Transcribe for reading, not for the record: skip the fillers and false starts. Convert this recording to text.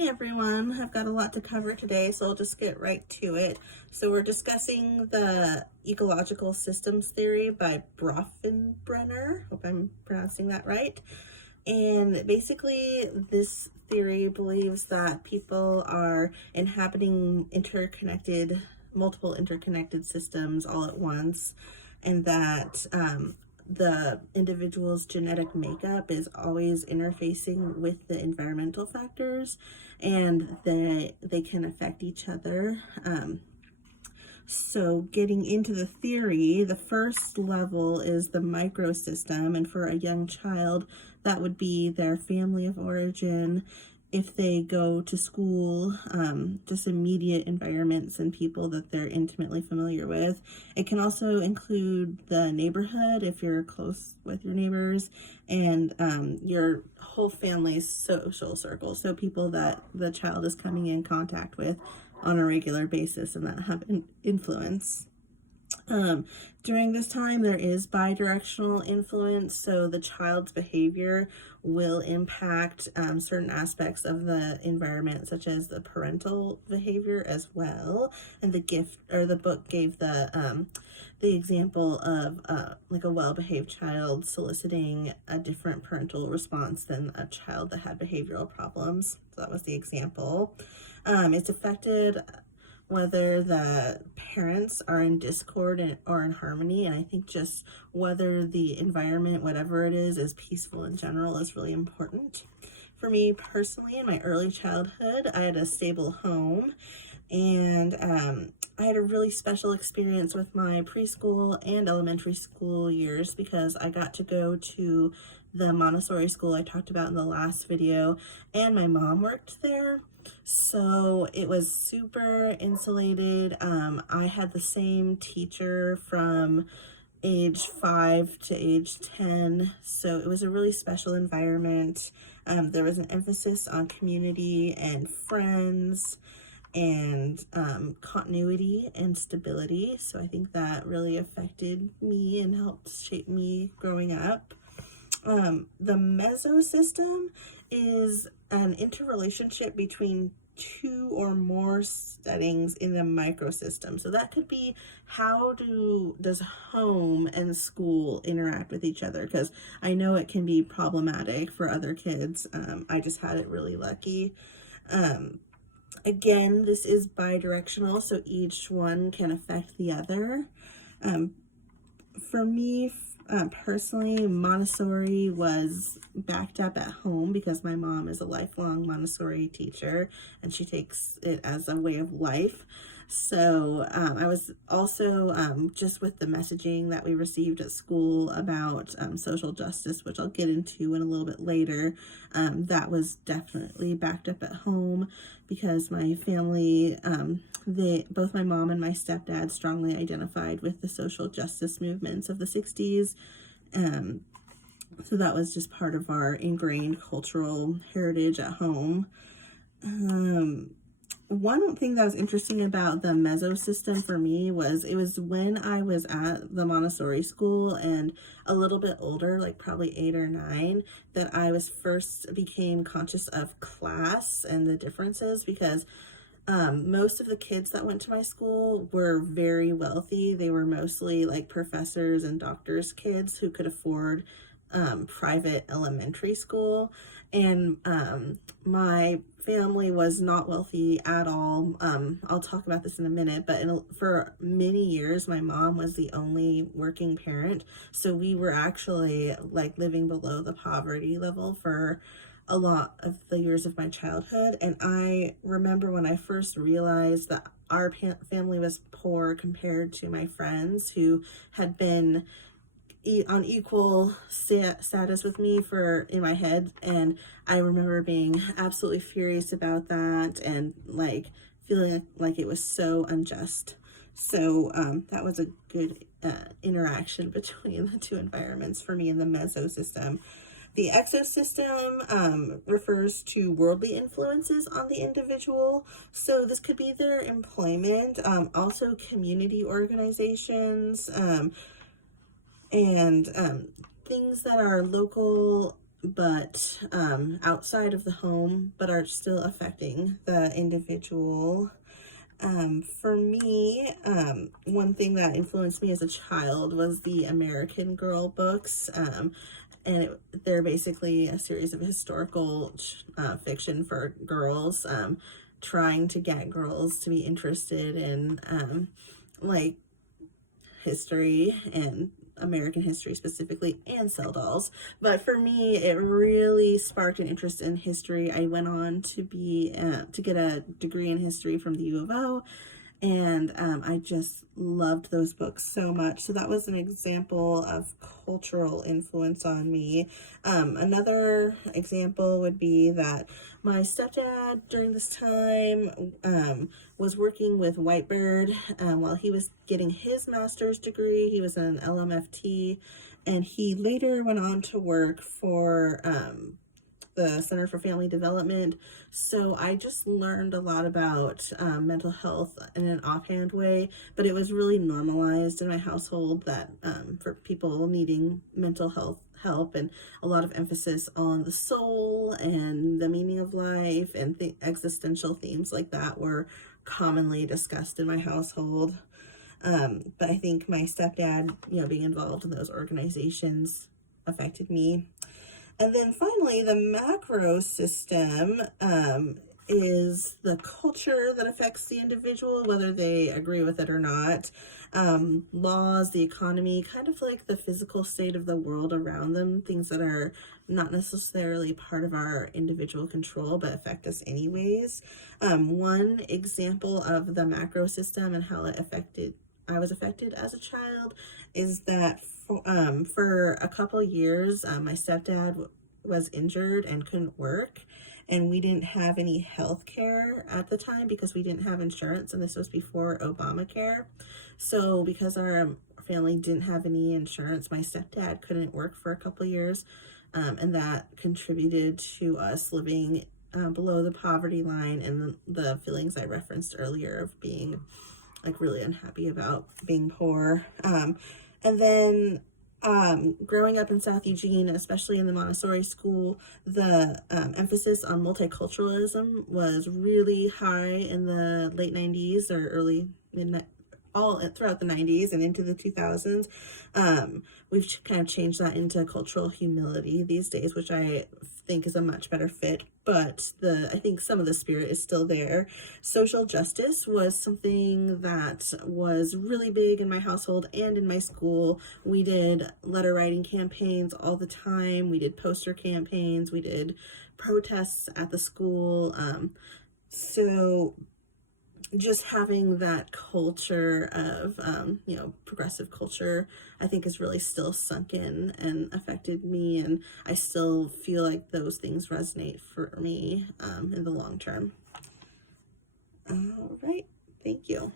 Hey everyone, I've got a lot to cover today, so I'll just get right to it. So we're discussing the ecological systems theory by Bronfenbrenner. Hope I'm pronouncing that right. And basically, this theory believes that people are inhabiting multiple interconnected systems all at once, and that the individual's genetic makeup is always interfacing with the environmental factors, and they can affect each other. So getting into the theory, the first level is the microsystem, and for a young child, that would be their family of origin. If they go to school, just immediate environments and people that they're intimately familiar with. It can also include the neighborhood if you're close with your neighbors, and your whole family's social circle, so people that the child is coming in contact with on a regular basis and that have influence. During this time, there is bidirectional influence, so the child's behavior will impact certain aspects of the environment, such as the parental behavior as well. And the book gave the example of like a well-behaved child soliciting a different parental response than a child that had behavioral problems. So that was the example. It's affected whether the parents are in discord or in harmony, and I think just whether the environment, whatever it is peaceful in general is really important. For me personally, in my early childhood, I had a stable home, and I had a really special experience with my preschool and elementary school years because I got to go to the Montessori school I talked about in the last video, and my mom worked there. So it was super insulated. I had the same teacher from age 5 to age 10. So it was a really special environment. There was an emphasis on community and friends and continuity and stability. So I think that really affected me and helped shape me growing up. The mesosystem is an interrelationship between two or more settings in the microsystem. So that could be does home and school interact with each other? Because I know it can be problematic for other kids. I just had it really lucky. Again, this is bidirectional, so each one can affect the other. For me, personally, Montessori was backed up at home because my mom is a lifelong Montessori teacher and she takes it as a way of life. So I was also just with the messaging that we received at school about social justice, which I'll get into in a little bit later, that was definitely backed up at home because my family, both my mom and my stepdad strongly identified with the social justice movements of the 60s. So that was just part of our ingrained cultural heritage at home. One thing that was interesting about the mesosystem for me was it was when I was at the Montessori school and a little bit older, like probably 8 or 9, that I became conscious of class and the differences because most of the kids that went to my school were very wealthy. They were mostly like professors and doctors' kids who could afford private elementary school. And my family was not wealthy at all. I'll talk about this in a minute, but for many years, my mom was the only working parent. So we were actually like living below the poverty level for a lot of the years of my childhood. And I remember when I first realized that our family was poor compared to my friends who had been on equal status with me in my head, and I remember being absolutely furious about that and like feeling like it was so unjust. So that was a good interaction between the two environments for me in the mesosystem. The exosystem refers to worldly influences on the individual. So this could be their employment, also community organizations, and things that are local but outside of the home, but are still affecting the individual. For me, one thing that influenced me as a child was the American Girl books. They're basically a series of historical fiction for girls, trying to get girls to be interested in like history and American history specifically, and cell dolls. But for me, it really sparked an interest in history. I went on to be to get a degree in history from the U of O, and I just loved those books so much. So that was an example of cultural influence on me. Another example would be that my stepdad during this time was working with Whitebird while he was getting his master's degree. He was an LMFT, and he later went on to work for the Center for Family Development. So I just learned a lot about mental health in an offhand way, but it was really normalized in my household that for people needing mental health help, and a lot of emphasis on the soul and the meaning of life, and existential themes like that were commonly discussed in my household. But I think my stepdad, being involved in those organizations affected me. And then finally, the macro system is the culture that affects the individual, whether they agree with it or not. Laws, the economy, kind of like the physical state of the world around them, things that are not necessarily part of our individual control, but affect us anyways. One example of the macro system and how I was affected as a child is that for a couple years, my stepdad was injured and couldn't work, and we didn't have any health care at the time because we didn't have insurance, and this was before Obamacare. So because our family didn't have any insurance, my stepdad couldn't work for a couple years, and that contributed to us living below the poverty line, and the feelings I referenced earlier of being like really unhappy about being poor. And then growing up in South Eugene, especially in the Montessori school, the emphasis on multiculturalism was really high in the late 90s or early mid, all throughout the 90s and into the 2000s. We've kind of changed that into cultural humility these days, which I think is a much better fit, but I think some of the spirit is still there. Social justice was something that was really big in my household and in my school. We did letter writing campaigns all the time. We did poster campaigns. We did protests at the school. So just having that culture of, progressive culture, I think is really still sunk in and affected me. And I still feel like those things resonate for me in the long term. All right. Thank you.